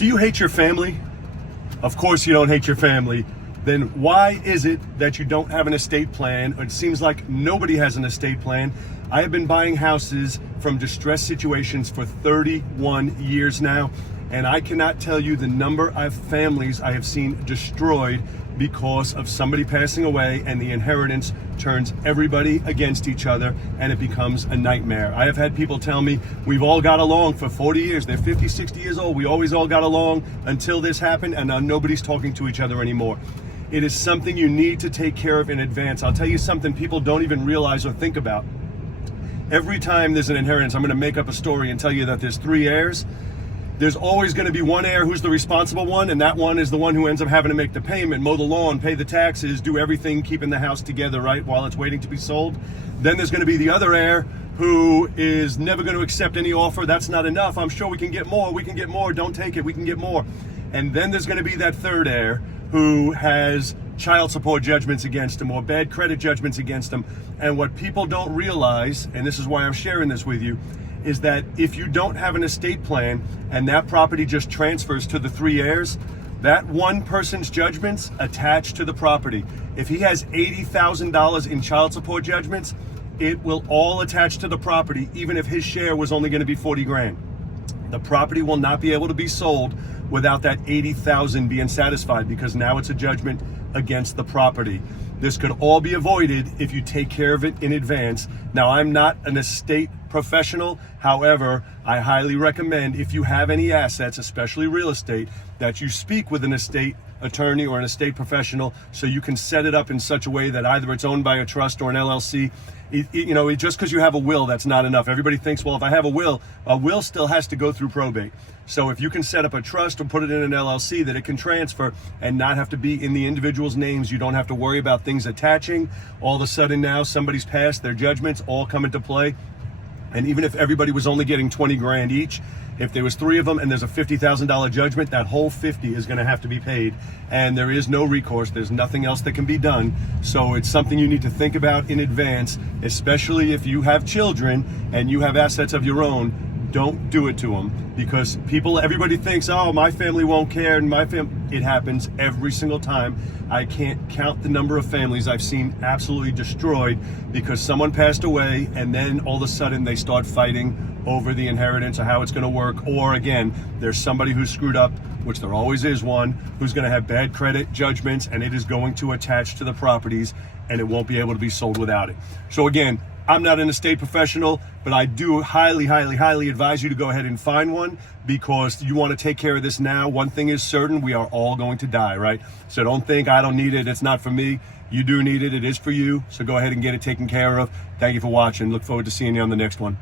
Do you hate your family? Of course you don't hate your family. Then why is it that you don't have an estate plan? It seems like nobody has an estate plan. I have been buying houses from distressed situations for 31 years now, and I cannot tell you the number of families I have seen destroyed because of somebody passing away, and the inheritance turns everybody against each other and it becomes a nightmare. I have had people tell me, we've all got along for 40 years. They're 50, 60 years old. We always all got along until this happened, and now nobody's talking to each other anymore. It is something you need to take care of in advance. I'll tell you something people don't even realize or think about. Every time there's an inheritance, I'm going to make up a story and tell you that there's 3 heirs. There's always going to be one heir who's the responsible one, and that one is the one who ends up having to make the payment, mow the lawn, pay the taxes, do everything, keeping the house together, right, while it's waiting to be sold. Then there's going to be the other heir who is never going to accept any offer. That's not enough. I'm sure we can get more, don't take it, we can get more. And then there's going to be that third heir who has child support judgments against him or bad credit judgments against him. And what people don't realize, and this is why I'm sharing this with you, is that if you don't have an estate plan and that property just transfers to the 3 heirs, that one person's judgments attach to the property. If he has $80,000 in child support judgments, it will all attach to the property, even if his share was only going to be 40 grand. The property will not be able to be sold without that 80,000 being satisfied, because now it's a judgment against the property. This could all be avoided if you take care of it in advance. Now, I'm not an estate professional. However, I highly recommend, if you have any assets, especially real estate, that you speak with an estate attorney or an estate professional so you can set it up in such a way that either it's owned by a trust or an LLC. Just because you have a will, that's not enough. Everybody thinks, well, if I have a will still has to go through probate. So if you can set up a trust or put it in an LLC that it can transfer and not have to be in the individual's names, you don't have to worry about things attaching. All of a sudden now somebody's passed, their judgments all come into play. And even if everybody was only getting 20 grand each, if there was 3 of them and there's a $50,000 judgment, that whole 50 is going to have to be paid, and there is no recourse. There's nothing else that can be done. So it's something you need to think about in advance, especially if you have children and you have assets of your own. Don't do it to them, because everybody thinks, oh, my family won't care, and it happens every single time. I can't count the number of families I've seen absolutely destroyed because someone passed away and then all of a sudden they start fighting over the inheritance or how it's going to work. Or again, there's somebody who's screwed up, which there always is one, who's going to have bad credit judgments, and it is going to attach to the properties and it won't be able to be sold without it. So again, I'm not an estate professional, but I do highly, highly, highly advise you to go ahead and find one, because you want to take care of this now. One thing is certain, we are all going to die, right? So don't think I don't need it, it's not for me. You do need it, it is for you. So go ahead and get it taken care of. Thank you for watching. Look forward to seeing you on the next one.